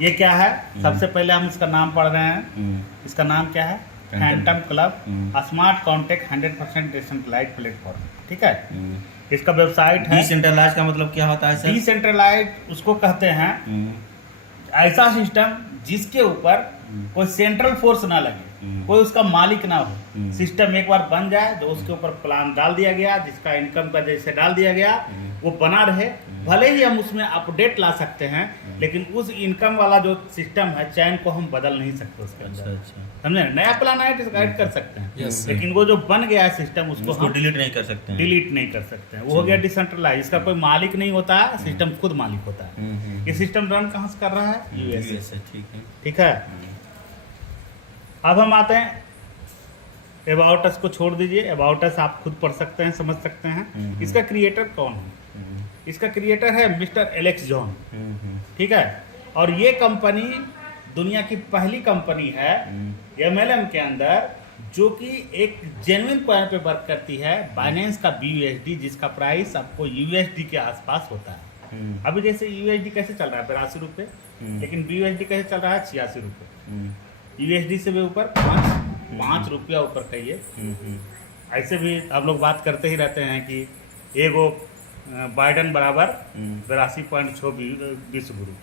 ये क्या है? सबसे पहले हम इसका नाम पढ़ रहे हैं। इसका नाम क्या है? Phantom club smart contract 100% decentralized platform. ठीक है, इसका वेबसाइट है। डिसेंट्रलाइज का मतलब क्या होता है सर? डिसेंट्रलाइज्ड उसको कहते हैं ऐसा सिस्टम जिसके ऊपर कोई सेंट्रल फोर्स ना लगे, कोई उसका मालिक ना हो। सिस्टम एक बार बन जाए, जो उसके ऊपर प्लान डाल दिया गया, जिसका इनकम का जैसे डाल दिया गया, वो बना रहे। भले ही हम उसमें अपडेट ला सकते हैं, लेकिन उस इनकम वाला जो सिस्टम है, चैन को हम बदल नहीं सकते उसके अंदर। समझे? नया प्लान ऐड कर सकते हैं, लेकिन वो जो बन गया है सिस्टम, उसको डिलीट नहीं कर सकते हैं। डिलीट नहीं कर सकते हैं। वो हो गया डिसेंट्रलाइज। इसका कोई मालिक नहीं होता है, सिस्टम खुद मालिक होता है। ये सिस्टम रन कहाँ से कर रहा है? यूएस से। ठीक है, अब हम आते हैं अबाउट अस को छोड़ दीजिए। अबाउट अस आप खुद पढ़ सकते हैं, समझ सकते हैं। इसका क्रिएटर कौन है? इसका क्रिएटर है मिस्टर एलेक्स जॉन। ठीक है, और ये कंपनी दुनिया की पहली कंपनी है MLM के अंदर जो कि एक जेन्युइन पॉइंट पे वर्क करती है। बाइनेंस का BUSD, जिसका प्राइस आपको USD के आसपास होता है। अभी जैसे USD कैसे चल रहा है? 82 रुपये, लेकिन BUSD कैसे चल रहा है? 86 रुपये। USD से भी ऊपर 5 रुपया ऊपर कहिए। ऐसे भी आप लोग बात करते ही रहते हैं कि एगो बाइडन बराबर 82.6 गुरु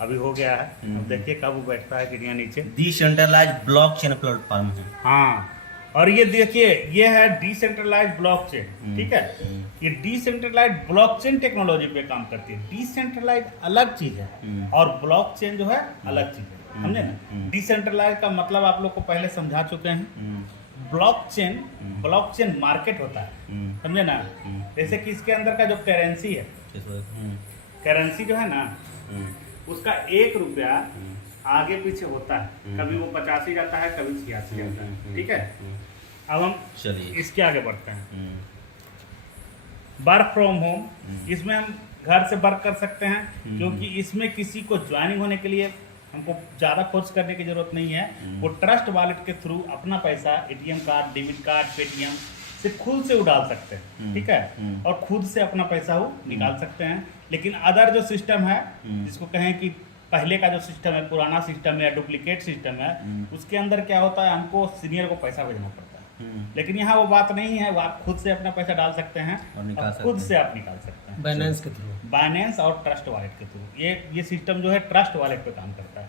अभी हो गया है। अब देखिए कब वो बैठता है चिड़िया नीचे। डिसेंट्रलाइज ब्लॉकचेन प्लेटफॉर्म है। हाँ, और ये देखिए, ये है डिसेंट्रलाइज ब्लॉकचेन। ठीक है, ये डिसेंट्रलाइज ब्लॉकचेन टेक्नोलॉजी पे काम करती है। डिसेंट्रलाइज अलग चीज है और ब्लॉकचेन जो है अलग चीज है। समझे ना? डिसेंट्रलाइज का मतलब आप लोग को पहले समझा चुके हैं। ब्लॉकचेन मार्केट होता है। समझे ना? जैसे कि इसके अंदर का जो करेंसी है, करेंसी जो है ना, उसका 1 रुपया आगे पीछे होता है। कभी वो 85 जाता है, कभी 86 जाता है। ठीक है, अब हम इसके आगे बढ़ते हैं। वर्क फ्रॉम होम, इसमें हम घर से वर्क कर सकते हैं, क्योंकि इसमें किसी को ज्वाइनिंग होने के लिए हमको ज़्यादा खोज करने की जरूरत नहीं है। वो ट्रस्ट वॉलेट के थ्रू अपना पैसा ATM card, debit card, Paytm से खुद से उड़ाल सकते हैं। ठीक है, और खुद से अपना पैसा वो निकाल सकते हैं। लेकिन अदर जो सिस्टम है, जिसको कहें कि पहले का जो सिस्टम है, पुराना सिस्टम है, डुप्लीकेट सिस्टम है, उसके अंदर क्या होता है, हमको सीनियर को पैसा भेजना पड़ता है। लेकिन यहाँ वो बात नहीं है। वो आप खुद से अपना पैसा डाल सकते हैं और खुद से आप निकाल सकते हैं बाइनेंस के थ्रू, बाइनेंस और ट्रस्ट वॉलेट के थ्रू। ये सिस्टम जो है ट्रस्ट वॉलेट पे काम करता है।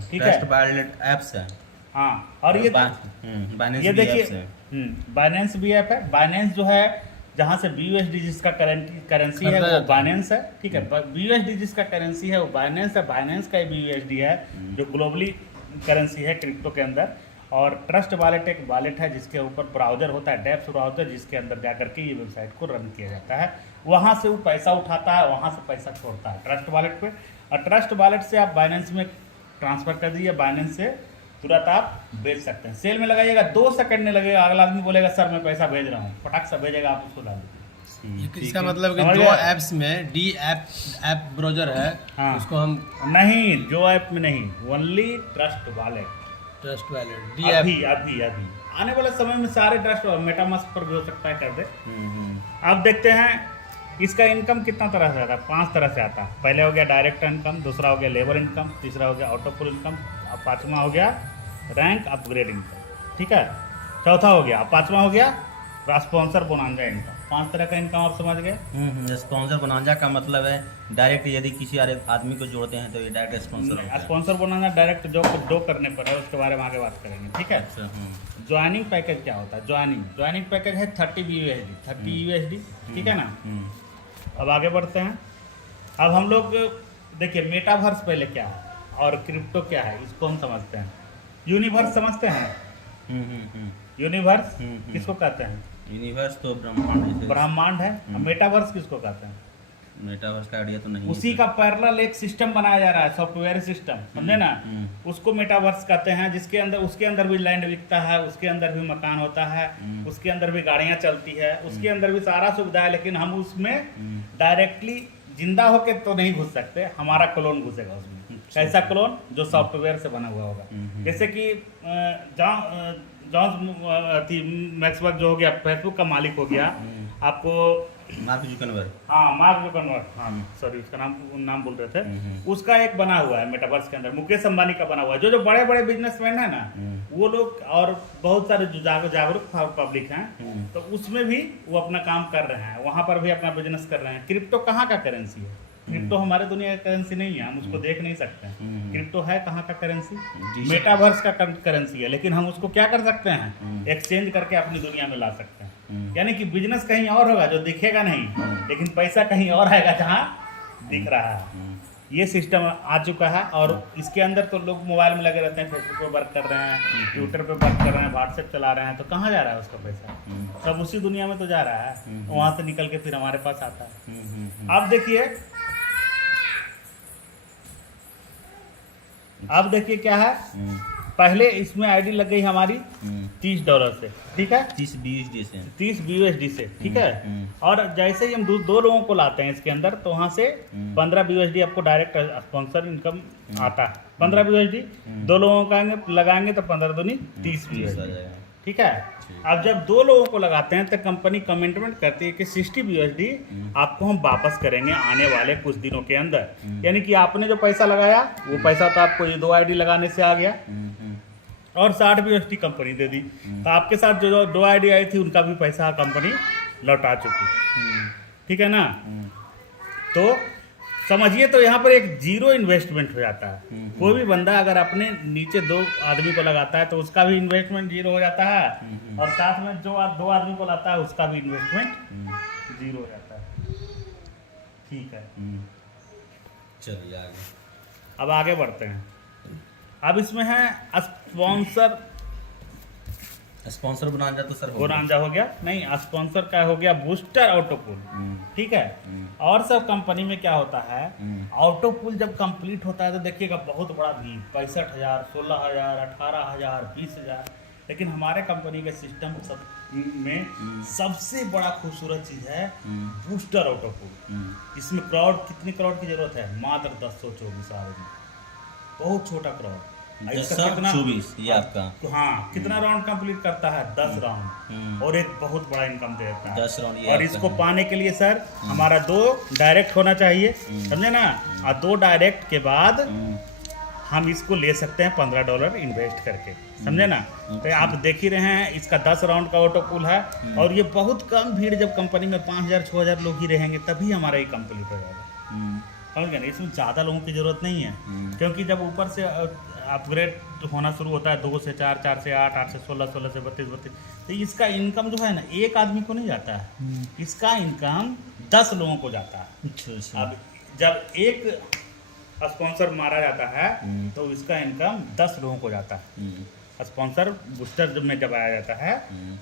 ठीक है, ट्रस्ट वॉलेट ऐप्स है। हाँ, और ये देखिए, बाइनेंस भी ऐप है। बाइनेंस जो है, जहाँ से BUSD जिसका करेंसी है वो बाइनेंस है। ठीक है, BUSD जिसका करेंसी है वो बाइनेंस है। बाइनेंस का BUSD है जो ग्लोबली करेंसी है क्रिप्टो के अंदर। और ट्रस्ट वॉलेट एक वॉलेट है जिसके ऊपर ब्राउजर होता है, डेप्स ब्राउजर, जिसके अंदर जा करके ये वेबसाइट को रन किया जाता है। वहाँ से वो पैसा उठाता है, वहाँ से पैसा छोड़ता है ट्रस्ट वॉलेट पे। और ट्रस्ट वॉलेट से आप बाइनेंस में ट्रांसफर कर दीजिए, बाइनेंस से तुरंत आप बेच सकते हैं। सेल में लगाइएगा, 2 सेकंड में लगेगा। अगला आदमी बोलेगा सर मैं पैसा भेज रहा हूँ, फटाक से भेजेगा, आप उसको डाल दीजिए। इसका मतलब कि जो ऐप्स में ऐप ब्राउजर है, हाँ, उसको हम नहीं, जो ऐप में नहीं, only trust wallet. Trust wallet अभी आने वाले समय में सारे ट्रस्ट मेटामास्क पर भी हो सकता है कर दे। अब देखते हैं इसका इनकम कितना तरह से आता है। 5 तरह से आता है। पहले हो गया डायरेक्ट इनकम, दूसरा हो गया लेबर इनकम, तीसरा हो गया ऑटोपुल इनकम, अब 5वां हो गया रैंक अपग्रेड इनकम। ठीक है, चौथा हो गया, 5वां हो गया स्पॉन्सर बोनांजा इनकम। 5 तरह का इनकम आप समझ गए। स्पॉन्सर बोनांजा का मतलब है डायरेक्ट, यदि किसी आदमी को जोड़ते हैं तो ये डायरेक्ट स्पॉन्सर होता है। स्पॉन्सर बोनांजा डायरेक्ट जो करने पर है, उसके बारे में आगे बात करेंगे। ठीक है, ज्वाइनिंग पैकेज क्या होता है? ज्वाइनिंग पैकेज है 30 USD। ठीक है ना। अब आगे बढ़ते हैं। अब हम लोग देखिए, मेटावर्स पहले क्या है और क्रिप्टो क्या है, इसको हम समझते हैं। यूनिवर्स समझते हैं? यूनिवर्स किसको कहते हैं? यूनिवर्स तो ब्रह्मांड है। मेटावर्स किसको कहते हैं? मेटावर्स का आइडिया तो नहीं। उसी का पैरेलल एक सिस्टम बनाया जा रहा है, सॉफ्टवेयर सिस्टम, समझे ना? उसको मेटावर्स कहते हैं, जिसके अंदर उसके अंदर भी लैंड बिकता है, उसके अंदर भी मकान होता है, उसके अंदर भी गाड़ियां चलती है, उसके अंदर भी सारा सुविधा है। लेकिन हम उसमें डायरेक्टली जिंदा होके तो नहीं घुस सकते, हमारा क्लोन घुसेगा उसमें। कैसा क्लोन? जो सॉफ्टवेयर से बना हुआ होगा। जैसे कि जॉन मैक्सवर्थ जो हो गया, फेसबुक का मालिक हो गया, आपको मार्क जुकरबर्ग। हाँ, मार्क जुकरबर्ग, हाँ सॉरी, उसका नाम बोल रहे थे। उसका एक बना हुआ है मेटावर्स के अंदर, मुकेश अंबानी का बना हुआ है। जो बड़े बड़े बिजनेसमैन है ना, वो लोग और बहुत सारे जो जागरूक पब्लिक हैं, तो उसमें भी वो अपना काम कर रहे हैं, वहाँ पर भी अपना बिजनेस कर रहे हैं। क्रिप्टो कहाँ का करेंसी है? क्रिप्टो हमारे दुनिया का करेंसी नहीं है, हम उसको देख नहीं सकते हैं। क्रिप्टो है कहाँ का करेंसी? मेटावर्स का करेंसी है, लेकिन हम उसको क्या कर सकते हैं? एक्सचेंज करके अपनी दुनिया में ला सकते हैं। यानी कि बिजनेस कहीं और होगा जो दिखेगा नहीं, लेकिन पैसा कहीं और आएगा जहाँ दिख रहा है। ये सिस्टम आ चुका है, और इसके अंदर तो लोग मोबाइल में लगे रहते हैं, फेसबुक पे वर्क कर रहे हैं, ट्विटर पे वर्क कर रहे हैं, व्हाट्सएप चला रहे हैं, तो कहाँ जा रहा है उसका पैसा? सब उसी दुनिया में तो जा रहा है, वहाँ से निकल के फिर हमारे पास आता है। अब देखिए क्या है, पहले इसमें आईडी लग गई हमारी $30 से, ठीक है, 30 BUSD से, 30 BUSD से, ठीक है। और जैसे ही हम दो लोगों को लाते हैं इसके अंदर, तो वहाँ से 15 BUSD आपको डायरेक्ट स्पॉन्सर इनकम आता है। 15 BUSD, 2 लोगों का लगाएंगे तो 15 दूनी 30 BUSD, ठीक है। अब जब 2 लोगों को लगाते हैं तो कंपनी कमिटमेंट करती है कि 60 BUSD आपको हम वापस करेंगे आने वाले कुछ दिनों के अंदर। यानी कि आपने जो पैसा लगाया, वो पैसा तो आपको ये 2 आईडी लगाने से आ गया, और 60 BUSD कंपनी दे दी। तो आपके साथ जो 2 आईडी आई थी, उनका भी पैसा कंपनी लौटा चुकी, ठीक है ना। तो समझिए, तो यहाँ पर एक जीरो इन्वेस्टमेंट हो जाता है। कोई भी बंदा अगर अपने नीचे 2 आदमी को लगाता है तो उसका भी इन्वेस्टमेंट जीरो हो जाता है, और साथ में जो 2 आदमी को लाता है उसका भी इन्वेस्टमेंट जीरो हो जाता है, ठीक है। चलिए आगे। अब आगे बढ़ते हैं। अब इसमें है स्पॉन्सर बोनांजा तो सर बोनांजा हो गया, नहीं, स्पॉन्सर का हो गया बूस्टर ऑटोपुल, ठीक है। और सब कंपनी में क्या होता है, ऑटोपुल जब कंप्लीट होता है तो देखिएगा बहुत बड़ा भीड़, 65,000, 16,000, 18,000, 20,000। लेकिन हमारे कंपनी के सिस्टम सब में सबसे बड़ा खूबसूरत चीज़ है बूस्टर ऑटोपुल। इसमें कितने करोड़ की जरूरत है? मात्र 1024 आदमी, बहुत छोटा क्राउड। इसका कितना 24 ये आपका, हाँ, कितना राउंड कंप्लीट करता है? 10 राउंड, और एक बहुत बड़ा इनकम देता है 10 राउंड। और इसको पाने के लिए सर हमारा 2 डायरेक्ट होना चाहिए, समझे ना। और 2 डायरेक्ट के बाद हम इसको ले सकते हैं $15 इन्वेस्ट करके, समझे ना। तो आप देख ही रहे हैं, इसका 10 राउंड का ऑटो पुल है, और ये बहुत कम भीड़, जब कंपनी में 5,000-6,000 लोग ही रहेंगे तभी हमारा ये कंप्लीट हो जाएगा, समझ गए ना। इसमें ज़्यादा लोगों की ज़रूरत नहीं है, क्योंकि जब ऊपर से अपग्रेड होना शुरू होता है 2 से 4, 4 से 8, 8 से 16, 16 से 32, तो इसका इनकम जो है ना, एक आदमी को नहीं जाता है, इसका इनकम 10 लोगों को जाता है। अब जब एक स्पॉन्सर मारा जाता है तो इसका इनकम 10 लोगों को जाता है। स्पॉन्सर बूस्टर में जब आया जाता है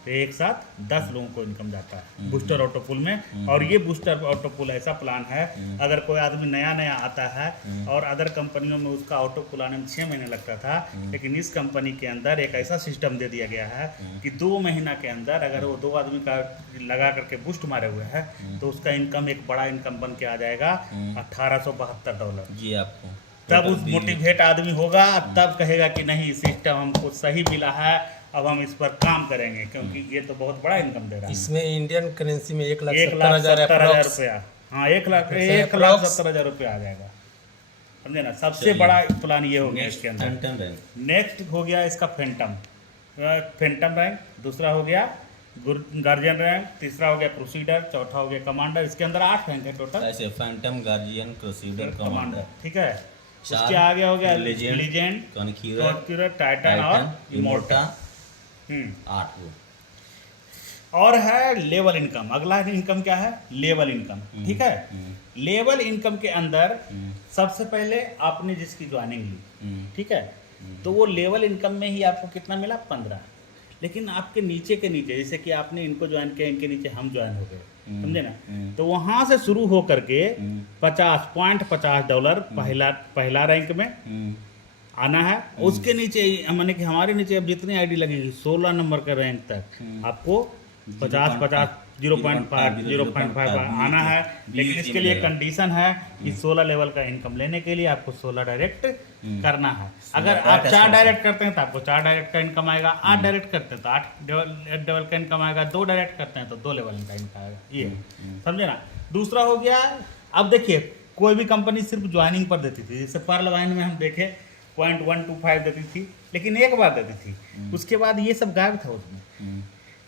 तो एक साथ 10 लोगों को इनकम जाता है बूस्टर ऑटोपुल में। और ये बूस्टर ऑटोपुल ऐसा प्लान है, अगर कोई आदमी नया आता है, और अदर कंपनियों में उसका ऑटोपुल आने में 6 महीने लगता था, लेकिन इस कंपनी के अंदर एक ऐसा सिस्टम दे दिया गया है कि 2 महीना के अंदर अगर वो 2 आदमी का लगा करके बूस्ट मारे हुए हैं तो उसका इनकम एक बड़ा इनकम बन के आ जाएगा $1,872 जी आपको। तब उस मोटिवेट आदमी होगा, तब कहेगा कि नहीं, सिस्टम हमको सही मिला है, अब हम इस पर काम करेंगे, क्योंकि ये तो बहुत बड़ा इनकम दे रहा है। इसमें इंडियन करेंसी में 1,70,000 रुपया, हाँ 1,70,000 रुपया आ जाएगा, समझे ना। सबसे बड़ा प्लान ये हो गया इसके अंदर। नेक्स्ट हो गया इसका फेंटम रैंक, दूसरा हो गया गार्जियन रैंक, तीसरा हो गया क्रूसीडर, चौथा हो गया कमांडर। इसके अंदर 8 रैंक है टोटल, ऐसे फैंटम, गार्जियन, क्रूसीडर, कमांडर, ठीक है। उसके आगे हो गया लीजेंड, कॉन्क्यूरर, टाइटन और इमोर्टा, 8 वो। और है लेवल इनकम। अगला इनकम क्या है? लेवल इनकम, ठीक है। लेवल इनकम के अंदर सबसे पहले आपने जिसकी ज्वाइनिंग ली, ठीक है, तो वो लेवल इनकम में ही आपको कितना मिला? 15। लेकिन आपके नीचे के नीचे, जैसे कि आपने इनको ज्वाइन किया, इनके नीचे हम ज्वाइन हो गए, समझे ना, तो वहां से शुरू हो करके $50.50 पहला रैंक में आना है। उसके नीचे माने कि हमारे नीचे अब जितनी आईडी लगेगी 16 नंबर का रैंक तक आपको 50 0.5 0.5 आना है। लेकिन इसके लिए कंडीशन है कि 16 लेवल का इनकम लेने के लिए आपको 16 डायरेक्ट करना है। अगर आप 4 डायरेक्ट करते हैं तो आपको 4 डायरेक्ट का इनकम आएगा, 8 डायरेक्ट करते हैं तो 8 लेवल का इनकम आएगा, 2 डायरेक्ट करते हैं तो 2 लेवल का इनकम आएगा। ये समझे ना। दूसरा हो गया, अब देखिए कोई भी कंपनी सिर्फ ज्वाइनिंग पर देती थी, जैसे पर्ल वाइन में हम देखे 0.125 देती थी, लेकिन एक बार देती थी, उसके बाद ये सब गायब था उसमें।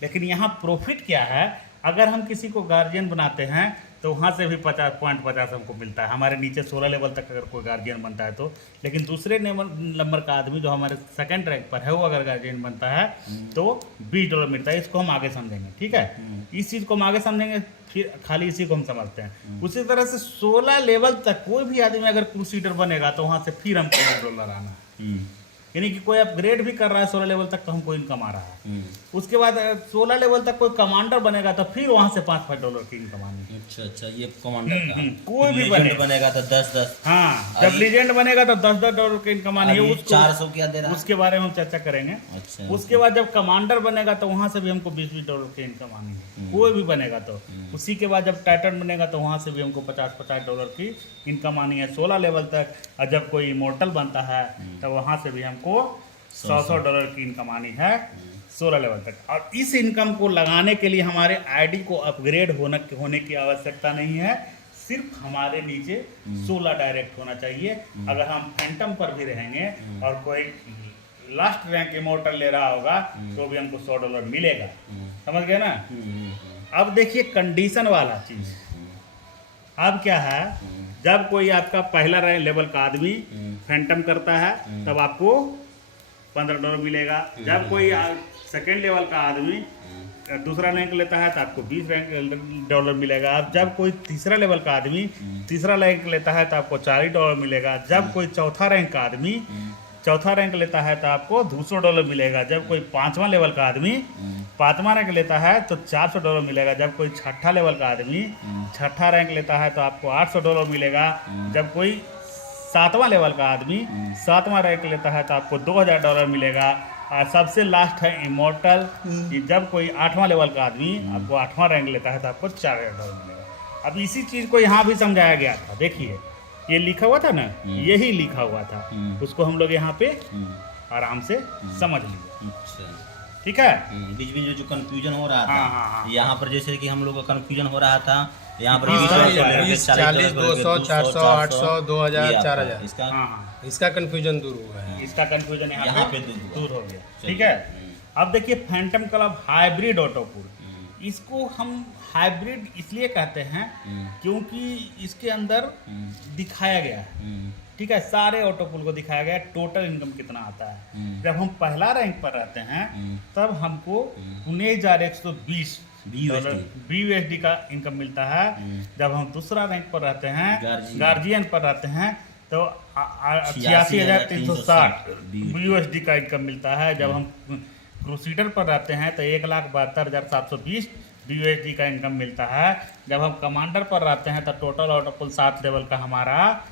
लेकिन यहाँ प्रॉफिट क्या है, अगर हम किसी को गार्जियन बनाते हैं तो वहाँ से भी 50.50 हमको मिलता है, हमारे नीचे 16 लेवल तक अगर कोई गार्जियन बनता है तो। लेकिन दूसरे नंबर का आदमी जो हमारे सेकंड रैंक पर है, वो अगर गार्जियन बनता है तो $20 मिलता है। इसको हम आगे समझेंगे, ठीक है। इस चीज़ को हम आगे समझेंगे, फिर खाली इसी को हम समझते हैं। उसी तरह से 16 लेवल तक कोई भी आदमी अगर क्रूसीडर बनेगा तो वहाँ से फिर हमको $100 आना है। यानी कि कोई अपग्रेड भी कर रहा है 16 लेवल तक तो हमको इनकम आ रहा है। उसके बाद 16 लेवल तक कोई कमांडर बनेगा तो फिर वहां से $5 की इनकम आनी है। अच्छा, ये कमांडर का। कोई भी बनेगा तो 10। हाँ, जब लीजेंड बनेगा तो $10 की इनकम आनी है। उसको 400 क्या दे रहा है, उसके बारे में हम चर्चा करेंगे। अच्छा, उसके बाद जब कमांडर बनेगा तो वहां से भी हमको $20 की इनकम आनी है, कोई भी बनेगा तो। उसी के बाद जब टाइटन बनेगा तो वहां से भी हमको $50 की इनकम आनी है 16 लेवल तक। और जब कोई इमोर्टल बनता है तो वहां से भी हमको $100 की इनकम आनी है 16 लेवल तक। और इस इनकम को लगाने के लिए हमारे आईडी को अपग्रेड होने की आवश्यकता नहीं है, सिर्फ हमारे नीचे 16 डायरेक्ट होना चाहिए। अगर हम फैंटम पर भी रहेंगे और कोई लास्ट रैंक इमोर्टल ले रहा होगा तो भी हमको $100 मिलेगा। समझ गए ना। अब देखिए कंडीशन वाला चीज, अब क्या है, जब कोई आपका पहला लेवल का आदमी फैंटम करता है तब आपको $15 मिलेगा। जब कोई सेकेंड लेवल का आदमी दूसरा रैंक लेता है तो आपको $20 मिलेगा। अब जब कोई तीसरा लेवल का आदमी तीसरा रैंक लेता है तो आपको $40 मिलेगा। जब कोई चौथा रैंक का आदमी चौथा रैंक लेता है तो आपको $200 मिलेगा। जब कोई 5वां लेवल का आदमी 5वां रैंक लेता है तो $400 मिलेगा। जब कोई 6ठा लेवल का आदमी 6ठा रैंक लेता है तो आपको $800 मिलेगा। जब कोई 7वां लेवल का आदमी 7वां रैंक लेता है तो आपको $2000 मिलेगा। और सबसे लास्ट है इमोर्टल, कि जब कोई 8वां लेवल का आदमी आपको 8वां रैंक लेता है तो आपको $4000 मिलेगा। अब इसी चीज़ को यहाँ भी समझाया गया था। देखिए ये लिखा हुआ था ना, यही लिखा हुआ था, उसको हम लोग यहाँ पे आराम से समझ लिए। ठीक है। बीच बीच जो कंफ्यूजन हो रहा था, हाँ। यहाँ पर जैसे कि हम लोग का कंफ्यूजन हो रहा था, यहाँ पर 20, 40, 200, 400, 800, 2000, 4000 इसका कंफ्यूजन दूर हुआ है। इसका कंफ्यूजन यहाँ पे दूर हो गया। ठीक है। अब देखिए Phantom club hybrid auto pool, इसको हम हाइब्रिड इसलिए कहते हैं क्योंकि इसके अंदर दिखाया गया है। ठीक है, सारे ऑटो पूल को दिखाया गया है, टोटल इनकम कितना आता है। जब हम पहला रैंक पर रहते हैं तब हमको 19,120 BUSD का इनकम मिलता है। जब हम दूसरा रैंक पर रहते हैं, गार्जियन पर रहते हैं, तो 86,360 BUSD का इनकम मिलता है। जब हम क्रूसीडर पर रहते हैं तो 1,72,720 BUSD का इनकम मिलता है। जब हम कमांडर पर रहते हैं तो टोटल ऑटो पूल 7 लेवल का हमारा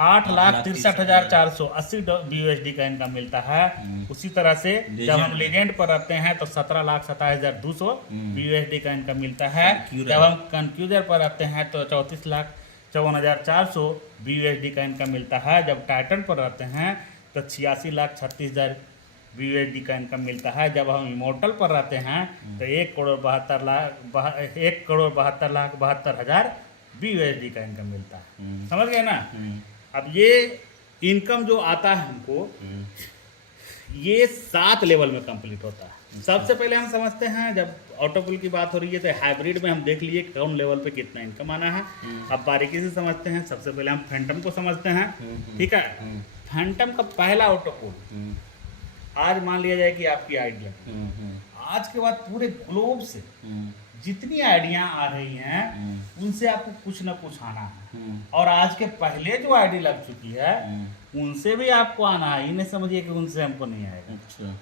8,63,480 BUSD का इनकम मिलता है। उसी तरह से जब हम लेजेंड पर रहते हैं तो 17,27,200 BUSD का इनकम मिलता है। जब हम कन्फ्यूजर पर रहते हैं तो 34,54,400 BUSD का इनकम मिलता है। जब टाइटन पर रहते हैं तो 86,36,000 BUSD का इनकम मिलता है। जब हम इमोर्टल पर रहते हैं तो 1,72,72,000 BUSD का इनकम मिलता है। समझ गए ना। अब ये इनकम जो आता है हमको, ये 7 लेवल में कंप्लीट होता है। सबसे पहले हम समझते हैं, जब ऑटो पूल की बात हो रही है तो हाइब्रिड में हम देख लिए कौन लेवल पे कितना इनकम आना है। अब बारीकी से समझते हैं। सबसे पहले हम फैंटम को समझते हैं। ठीक है। फैंटम का पहला ऑटो पूल, आज मान लिया जाए कि आपकी आइडिया, आज के बाद पूरे ग्लोब से जितनी आइडिया आ रही हैं उनसे आपको कुछ ना कुछ आना है। और आज के पहले जो आईडी लग चुकी है उनसे भी आपको आना है। ये नहीं समझिए कि उनसे हमको नहीं आएगा। अच्छा,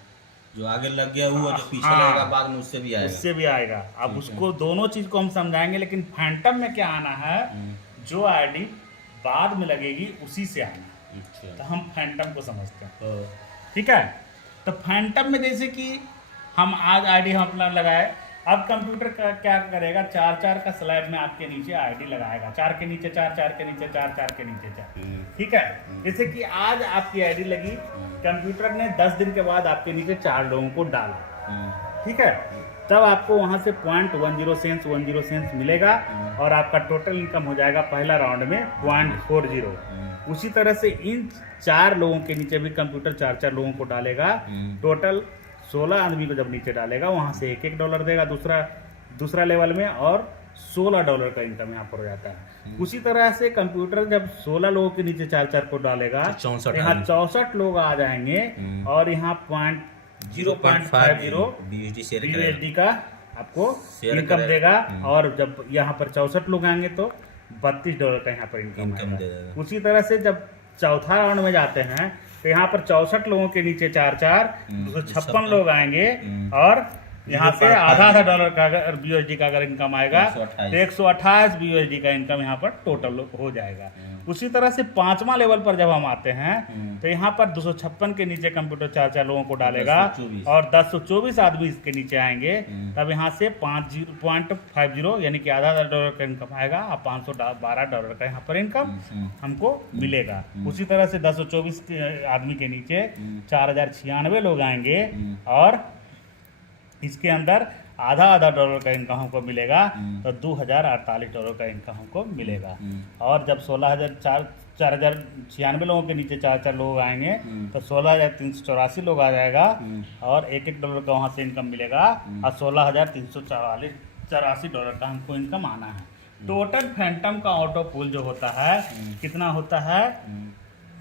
जो आगे लग गया हुआ जो पीछे लगेगा बाद में उससे भी आएगा। उससे भी आएगा। अब उसको दोनों चीज को हम समझाएंगे। लेकिन फैंटम में क्या आना है, जो आईडी बाद में लगेगी उसी से आना है। तो हम फैंटम को समझते हैं। ठीक है। तो फैंटम में जैसे कि हम आज आईडी हम अपना लगाए, अब कंप्यूटर का क्या करेगा, 4 का स्लैब में आपके नीचे आईडी लगाएगा, 4 के नीचे 4, 4 के नीचे 4, 4 के नीचे 4। ठीक है, जैसे कि आज आपकी आईडी लगी, कंप्यूटर ने 10 दिन के बाद आपके नीचे 4 लोगों को डाला। ठीक है, तब आपको वहां से 0.10 सेंस मिलेगा और आपका टोटल इनकम हो जाएगा पहला राउंड में 0.40। उसी तरह से इन 4 लोगों के नीचे भी कंप्यूटर 4 लोगों को डालेगा, टोटल 16 आदमी को जब नीचे डालेगा वहां से $1 देगा दूसरा लेवल में, और $16 का इनकम यहाँ पर हो जाता है। उसी तरह से कंप्यूटर जब 16 लोगों के नीचे 4 को डालेगा तो यहाँ 64 लोग आ जाएंगे और यहाँ 0.50 BUSD का आपको इनकम देगा। और जब यहाँ पर 64 लोग आएंगे तो $32 का यहाँ पर इनकम देगा। उसी तरह से जब चौथा राउंड में जाते हैं तो यहाँ पर 64 लोगों के नीचे 4 256 लोग आएंगे और यहाँ से आधा $1 का अगर BUSD का अगर इनकम आएगा तो 128 BUSD का इनकम यहाँ पर टोटल हो जाएगा। उसी तरह से 5वां लेवल पर जब हम आते हैं तो यहाँ पर 256 के नीचे कंप्यूटर 4 लोगों को डालेगा और 1024 आदमी इसके नीचे आएंगे, तब यहाँ से 0.50 यानी कि आधा $1 का इनकम आएगा और $512 का यहाँ पर इनकम हमको मिलेगा। उसी तरह से 1024 आदमी के नीचे 4096 लोग आएंगे और इसके अंदर आधा $1 का इनकम हमको मिलेगा तो $2048 का इनकम हमको मिलेगा। और जब 4096 लोगों के नीचे 4 लोग आएंगे तो 16,384 लोग आ जाएगा और $1 का वहाँ से इनकम मिलेगा और $16,384 का हमको इनकम आना है। टोटल फैंटम का ऑटो पूल जो होता है कितना होता है,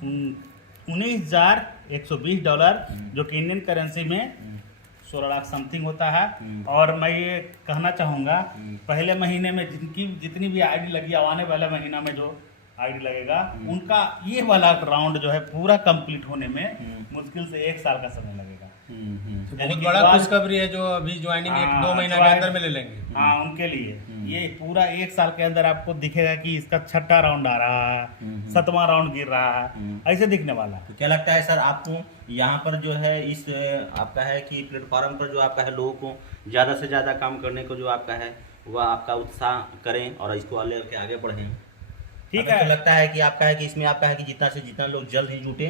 $19,120, जो कि इंडियन करेंसी में 16 लाख समथिंग होता है। और मैं ये कहना चाहूँगा पहले महीने में जितनी भी आईडी लगी, आने वाले महीना में जो आईडी लगेगा उनका ये वाला राउंड जो है पूरा कंप्लीट होने में मुश्किल से 1 साल का समय लगेगा। बहुत बड़ा खुशखबरी है जो अभी ज्वाइनिंग 1-2 महीना के अंदर में ले लेंगे। हाँ, उनके लिए ये पूरा 1 साल के अंदर आपको दिखेगा कि इसका 6ठा राउंड आ रहा है, 7वां राउंड गिर रहा है, ऐसे दिखने वाला है। तो क्या लगता है सर आपको यहाँ पर जो है इस आपका है कि प्लेटफॉर्म पर जो आपका है लोगों को ज़्यादा से ज़्यादा काम करने को जो आपका है वह आपका उत्साह करें और इसको लेकर के आगे बढ़ें? ठीक है, तो लगता है कि आपका है कि इसमें आपका है कि जितना से जितना लोग जल्द ही जुटे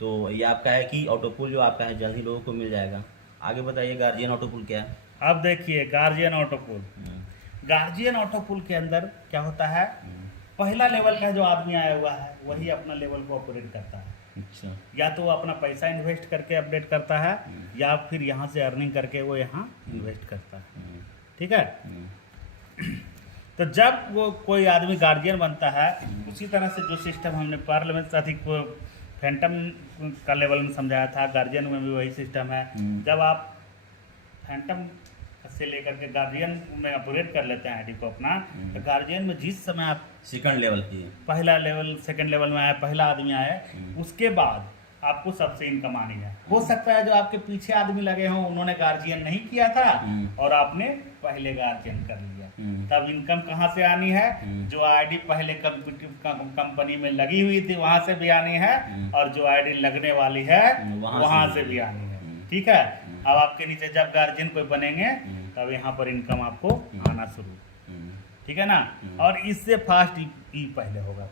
तो ये आपका है कि ऑटोपूल जो आपका है जल्द ही लोगों को मिल जाएगा। आगे बताइए गार्जियन ऑटोपूल क्या है? अब देखिए गार्जियन ऑटोपूल के अंदर क्या होता है, पहला लेवल का जो आदमी आया हुआ है वही अपना लेवल को ऑपरेट करता है। अच्छा, या तो वो अपना पैसा इन्वेस्ट करके अपडेट करता है या फिर यहाँ से अर्निंग करके वो यहाँ इन्वेस्ट करता है। ठीक है, तो जब वो कोई आदमी गार्जियन बनता है उसी तरह से जो सिस्टम हमने पार्लियामेंट अधिक फैंटम का लेवल में समझाया था, गार्जियन में भी वही सिस्टम है। जब आप फैंटम से लेकर के गार्जियन में अपग्रेड कर लेते हैं आईडी को अपना, तो गार्जियन में जिस समय आप सेकंड लेवल की पहला लेवल सेकंड लेवल में आए, पहला आदमी आए, उसके बाद आपको सबसे इनकम आनी है। हो सकता है जो आपके पीछे आदमी लगे हों उन्होंने गार्जियन नहीं किया था और आपने पहले गार्जियन कर लिया, तब इनकम कहाँ से आनी है, जो आईडी पहले कंपनी में लगी हुई थी वहां से भी आनी है और जो आईडी लगने वाली है वहां से भी आनी है। ठीक है, अब आपके नीचे जब गार्जियन कोई बनेंगे तब यहाँ पर इनकम आपको आना शुरू, ठीक है ना। और इससे फास्ट ई पहले होगा।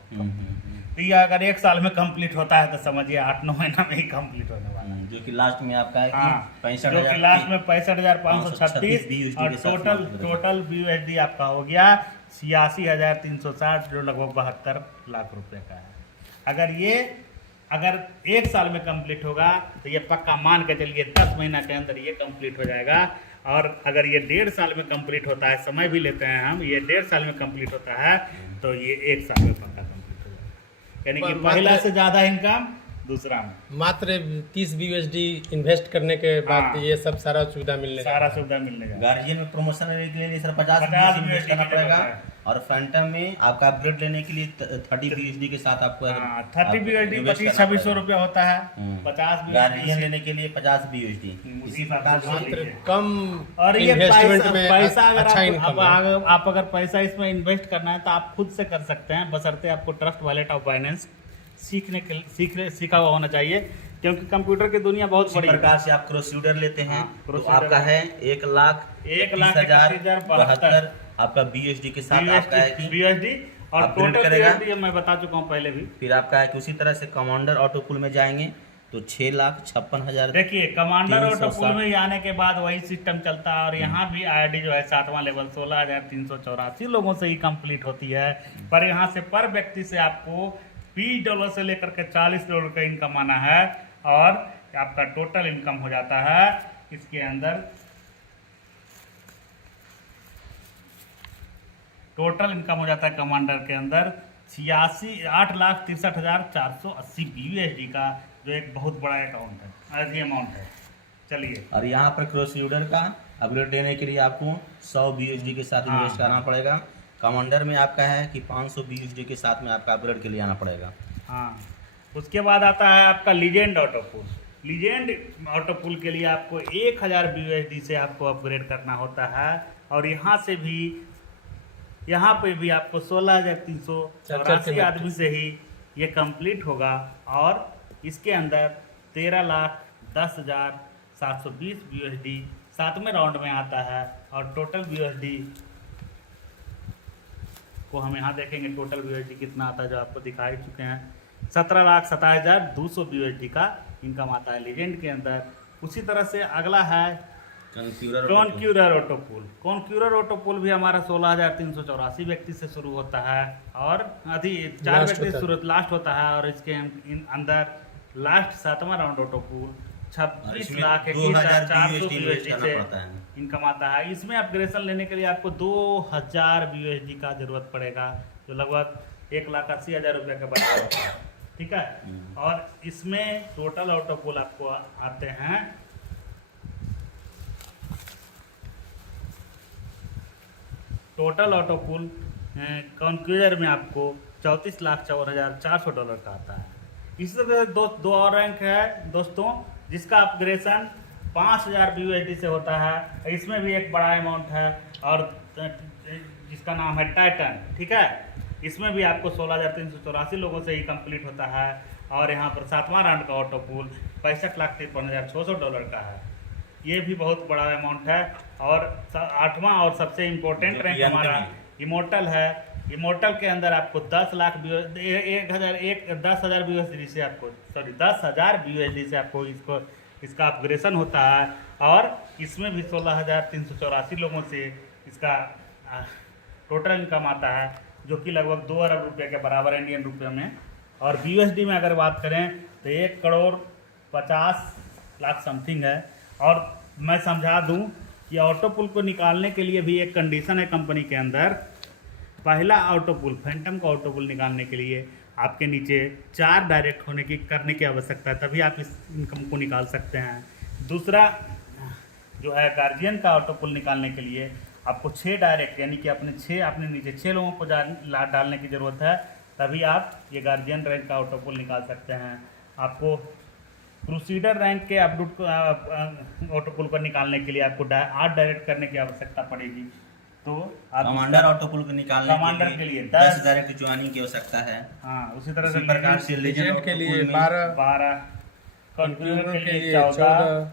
तो ये अगर 1 साल में कंप्लीट होता है तो समझिए 8-9 महीना में ही कंप्लीट होने वाला है, जो कि लास्ट में आपका है कि 65,000 लास्ट में 65,536 और टोटल BUSD आपका हो गया 86,360 जो लगभग 72 लाख रुपए का है। अगर 1 साल में कंप्लीट होगा तो ये पक्का मान के चलिए 10 महीना के अंदर ये कंप्लीट हो जाएगा। और अगर ये 1.5 साल में कंप्लीट होता है, समय भी लेते हैं हम, ये 1.5 साल में कंप्लीट होता है तो ये 1 साल में पक्का कंप्लीट हो जाएगा। यानी कि पहला से ज़्यादा इनकम दूसरा में मात्र 30 BUSD इन्वेस्ट करने के बाद ये सब सारा सुविधा मिलने जाएगा। गार्जियन में प्रमोशन लेने के लिए सर 50 इन्वेस्ट करना पड़ेगा और फैंटम में आपका अपग्रेड लेने के लिए 30 BUSD के साथ आपको 30 BUSD 2500 रुपया होता है, 50 गार्जियन लेने के लिए 50 BUSD। इसी प्रकार मात्र कम और ये इन्वेस्टमेंट में पैसा अगर अच्छा इनकम आप अगर पैसा इसमें इन्वेस्ट करना है तो आप खुद से कर सकते हैं, बशर्ते आपको ट्रस्ट वॉलेट ऑफ बाइनेंस सीखा हुआ होना चाहिए। क्योंकि कंप्यूटर की दुनिया बहुत इसी बड़ी है। प्रकार से आप क्रोसीडर लेते हैं हाँ, तो क्रोसीडर आपका है 1,31,072 आपका BUSD के साथ आपका है कि BUSD और अपग्रेड टोटल करेगा। BUSD मैं बता चुका हूँ पहले भी। फिर आपका है कि उसी तरह से कमांडर ऑटो पुल में जाएंगे तो 6,56,000। देखिए कमांडर ऑटो 360 पुल में आने के बाद वही सिस्टम चलता है और यहाँ भी आईडी जो है 7वां लेवल 16,384 लोगों से ही कंप्लीट होती है। पर यहाँ से पर व्यक्ति से आपको $20 से लेकर के $40 का इनकम आना है और आपका टोटल इनकम हो जाता है इसके अंदर। टोटल इनकम हो जाता है कमांडर के अंदर 8,63,480 BUSD का, जो एक बहुत बड़ा अकाउंट है, अमाउंट है। चलिए, और यहाँ पर क्रोसीडर का अपग्रेड लेने के लिए आपको 100 BUSD के साथ इन्वेस्ट करना पड़ेगा। कमांडर में आपका है कि 500 BUSD के साथ में आपका अपग्रेड के लिए आना पड़ेगा। हाँ, उसके बाद आता है आपका लीजेंड ऑटो पुल। लीजेंड ऑटो पुल के लिए आपको 1,000 BUSD से आपको अपग्रेड करना होता है और यहाँ पे भी आपको 16,384 आदमी से ही ये कंप्लीट होगा और इसके अंदर 13,10,720 BUSD 7वें राउंड में आता है और टोटल BUSD को हम यहाँ देखेंगे। टोटल BUSD कितना आता है जो आपको दिखा ही चुके हैं। 17,27,200 BUSD का इनकम आता है लीजेंड के अंदर। उसी तरह से अगला है कॉन्क्यूरर ऑटो पुल। कॉन्क्यूरर ऑटो पुल भी हमारा 16,384 व्यक्ति से शुरू होता है और 4 व्यक्ति शुरू लास्ट होता है और इसके अंदर लास्ट 7वां राउंड ऑटो पुल 26,21,400 BUSD से इनकम आता है। इसमें अपग्रेडेशन लेने के लिए आपको 2,000 BUSD का जरूरत पड़ेगा, जो लगभग 1,80,000 रुपये का बराबर होता है। ठीक है, और इसमें टोटल ऑटो पुल आपको आते हैं टोटल ऑटो पुल कॉन्क्यूरर में आपको $34,54,400 का आता है। इसी तरह दो और रैंक है दोस्तों, जिसका अपग्रेडेशन 5,000 BUSD से होता है। इसमें भी एक बड़ा अमाउंट है और जिसका नाम है टाइटन। ठीक है, इसमें भी आपको 16,384 लोगों से ही कंप्लीट होता है और यहाँ पर 7वां राउंड का ऑटो पुल $65,53,600 का है। ये भी बहुत बड़ा अमाउंट है। और 8वां और सबसे इम्पोर्टेंट रैंक हमारा इमोर्टल है। इमोर्टल के अंदर आपको 10,000 BUSD से आपको 10,000 BUSD से आपको इसका अपग्रेडेशन होता है और इसमें भी 16,384 लोगों से इसका टोटल इनकम आता है, जो कि लगभग 2 अरब रुपये के बराबर इंडियन रुपये में। और BUSD में अगर बात करें तो 1,50,00,000 समथिंग है। और मैं समझा दूं कि ऑटो पुल को निकालने के लिए भी एक कंडीशन है कंपनी के अंदर। पहला ऑटो पुल फैंटम का ऑटो पुल निकालने के लिए आपके नीचे 4 डायरेक्ट करने की आवश्यकता है, तभी आप इस इनकम को निकाल सकते हैं। दूसरा जो है गार्जियन का ऑटो पुल निकालने के लिए आपको 6 डायरेक्ट यानी कि अपने नीचे 6 लोगों को डालने की ज़रूरत है, तभी आप ये गार्जियन रैंक का ऑटो पुल निकाल सकते हैं। आपको क्रूसीडर रैंक के ऑटो पुल को निकालने के लिए आपको 8 डायरेक्ट करने की आवश्यकता पड़ेगी। तो कमांडर ऑटो पुल को निकालने के लिए 10 डायरेक्ट ज्वाइनिंग की आवश्यकता है। हाँ, उसी तरह से प्रकार से लीजेंड के लिए 12 कॉन्क्यूरर के लिए 14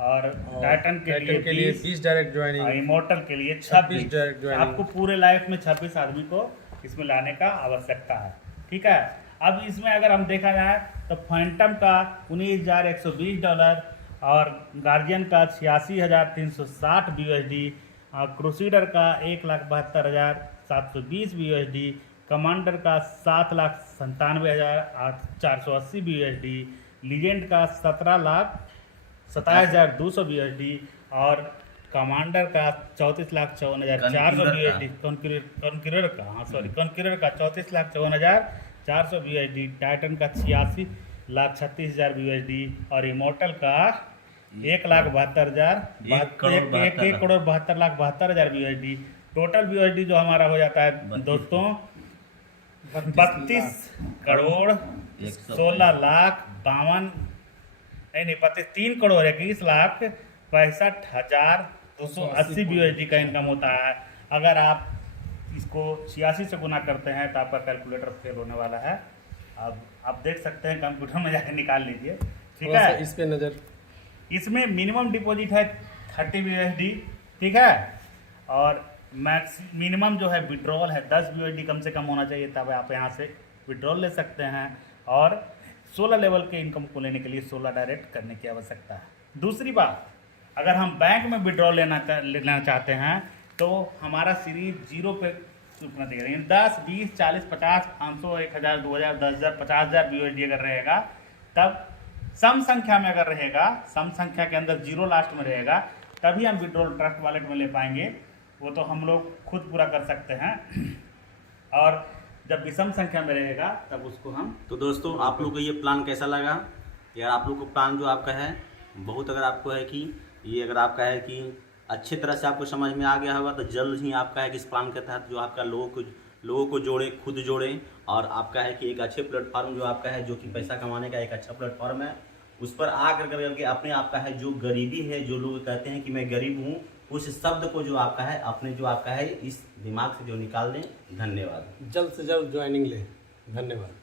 और टाइटन के लिए 20 डायरेक्ट ज्वाइनिंग, इमोर्टल के लिए 26 डायरेक्ट ज्वाइनिंग। आपको पूरे लाइफ में 26 आदमी को इसमें लाने का आवश्यकता है। ठीक है, अब इसमें अगर हम देखा जाए तो फैंटम का $19,120 और गार्जियन का 86,360 BUSD और क्रूसीडर का 1,72,720 BUSD, कमांडर का 7,97,480 BUSD, लीजेंड का 17,27,200 BUSD और कमांडर का 34,54,400 BUSD, कॉन्क्यूरर का 34,54,400 BUSD, टाइटन का 86,36,000 BUSD और इमोर्टल का 1,72,000 BUSD। टोटल BUSD जो हमारा हो जाता है दोस्तों 3,61,62,000 BUSD का इनकम होता है। अगर आप इसको 86 से गुना करते हैं तो आपका कैलकुलेटर फेल होने वाला है। अब आप देख सकते हैं, कंप्यूटर में जाकर निकाल लीजिए, ठीक थोड़ा सा है। इस पे नज़र। इसमें मिनिमम डिपॉजिट है 30 USD, ठीक है, और मैक्स मिनिमम जो है विड्रॉल है 10 USD कम से कम होना चाहिए, तब आप यहाँ से विड्रॉल ले सकते हैं। और 16 लेवल के इनकम को लेने के लिए 16 डायरेक्ट करने की आवश्यकता है। दूसरी बात, अगर हम बैंक में विड्रॉल लेना चाहते हैं तो हमारा सीरीज 0 पे चुकना चाहिए। 10, 20, 40, 50, 500, 1000, 2000, 10,000, 50,000 USD अगर रहेगा, तब सम संख्या में अगर रहेगा, सम संख्या के अंदर 0 लास्ट में रहेगा, तभी हम विड्रॉल ट्रस्ट वॉलेट में ले पाएंगे। वो तो हम लोग खुद पूरा कर सकते हैं, और जब विषम संख्या में रहेगा तब उसको हम। तो दोस्तों, आप लोग को ये प्लान कैसा लगा यार? आप लोग को प्लान जो आपका है बहुत, अगर आपको है कि ये अगर आपका है कि अच्छी तरह से आपको समझ में आ गया होगा, तो जल्द ही आपका है कि इस प्लान के तहत जो आपका लोगों को जोड़े, खुद जोड़े, और आपका है कि एक अच्छे प्लेटफॉर्म जो आपका है, जो कि पैसा कमाने का एक अच्छा प्लेटफॉर्म है, उस पर आकर करके अपने आपका है जो गरीबी है, जो लोग कहते हैं कि मैं गरीब हूँ, उस शब्द को जो आपका है अपने जो आपका है इस दिमाग से जो निकाल दें। धन्यवाद। जल्द से जल्द ज्वाइनिंग लें। धन्यवाद।